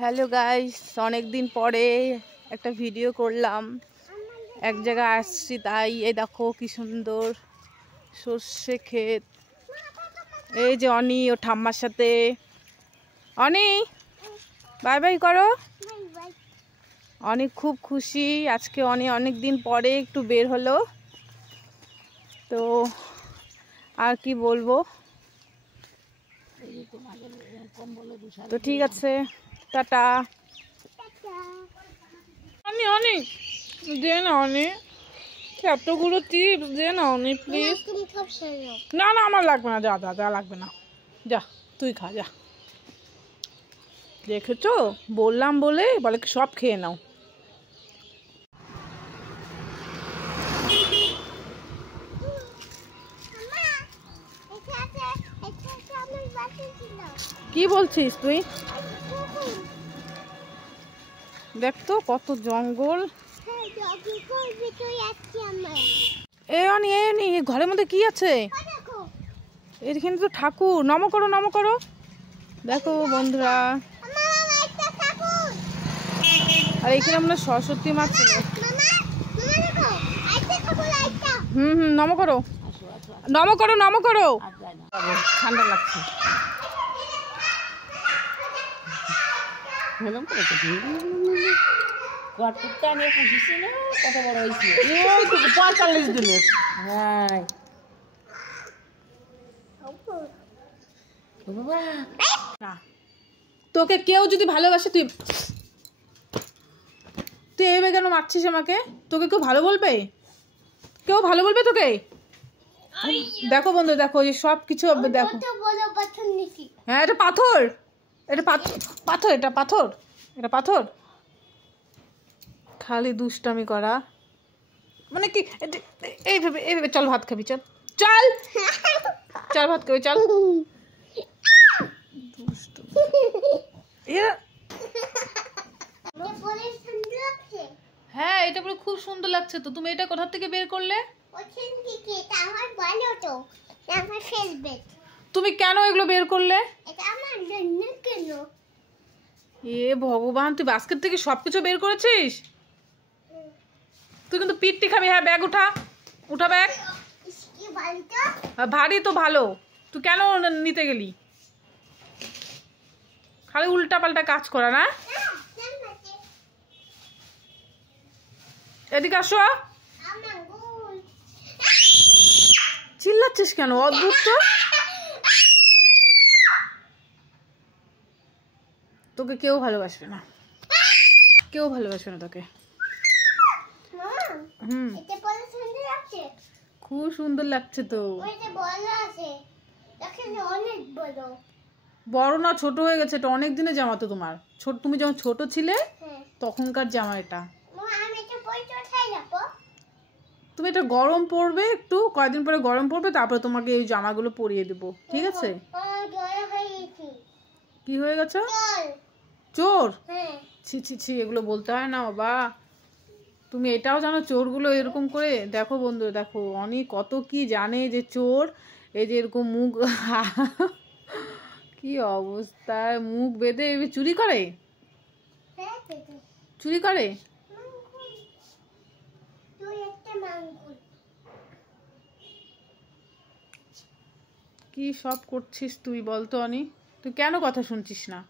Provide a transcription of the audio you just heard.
Hello guys, অনেক দিন পরে একটা ভিডিও করলাম। এক জায়গায় আসছি, তাই এই দেখো কি সুন্দর সর্ষে ক্ষেত। এই যে অনি ও ঠাম্মার সাথে। অনি বাই বাই করো। অনেক খুব খুশি আজকে, অনেক দিন পরে একটু বের হলো। তো আর কি বলবো, তো ঠিক আছে, টাটা। অনেক দে না, অনেক এতগুলো টিপস দে না অনেক, প্লিজ। না না, আমার লাগবে না, যা যা যা, লাগবে না, যা তুই খা, যা। দেখেছো, বললাম বলে বলে সব খেয়ে নাও। কি বলছিস তুই? দেখ তো কত জঙ্গল। ঘরের মধ্যে কি আছে? এখানে তো ঠাকুর। নম করো, নম করো। দেখো বন্ধুরা, আর এখানে আমরা সরস্বতী মা ছিল। নম করো, নম করো, নম করো। ঠান্ডা লাগছে। কত বড় হয়েছে? 45 দিনের। হ্যাঁ, তোকে কেউ যদি ভালোবাসে, তুই তুই এভাবে কেন মারছিস আমাকে? তোকে কেউ ভালো বলবে? কেউ ভালো বলবে তোকে? দেখো বন্ধু, দেখো এই সব কিছু দেখো। হ্যাঁ, এটা পাথর, এটা পাথর, এটা পাথর, এটা পাথর। খালি দুষ্টামি করা, মানে কি? এইভাবে এইভাবে চল, ভাত খাবি, চল চল চল, ভাত খাবি, চল। হ্যাঁ, এটা পুরো খুব সুন্দর লাগছে। তো তুমি এটা কোথা থেকে বের করলে? তুমি কেন এগুলো বের করলে? এ ভগবান, তুই বাস্কেট থেকে সবকিছু বের করেছিস? তুই কিন্তু পিঠটি খাবি। হ্যাঁ, ব্যাগ উঠা, উঠা ব্যাগ। ভারী তো ভালো, তুই কেন নিতে গেলি? খালি উল্টা পাল্টা কাজ করা না। এদিকে আসো। চিল্লাচ্ছিস কেন? অদ্ভুত তো। তোকে কেউ ভালোবাসবে না, কেউ ভালোবাসবে না তোকে। খুব সুন্দর লাগছে তো। বড় না, ছোট হয়ে গেছে। এটা অনেক দিনের জামা তো তোমার। তুমি যখন ছোট ছিলে তখনকার জামা এটা। তুমি এটা গরম পড়বে, একটু কয়েকদিন পরে গরম পড়বে, তারপরে তোমাকে এই জামাগুলো পরিয়ে দেবো, ঠিক আছে? কি হয়ে গেছে? চোর? ছি ছি ছি, এগুলো বলতে হয় না বাবা। তুমি এটাও জানো চোরগুলো এরকম করে? দেখো বন্ধু, দেখো অনেক কত কি জানে যে চোর এই যে এরকম মুখ কি অবস্থায় মুখ বেঁধে চুরি করে, চুরি করে। কি সব করছিস তুই বলতো অনি? তুই কেন কথা শুনছিস না?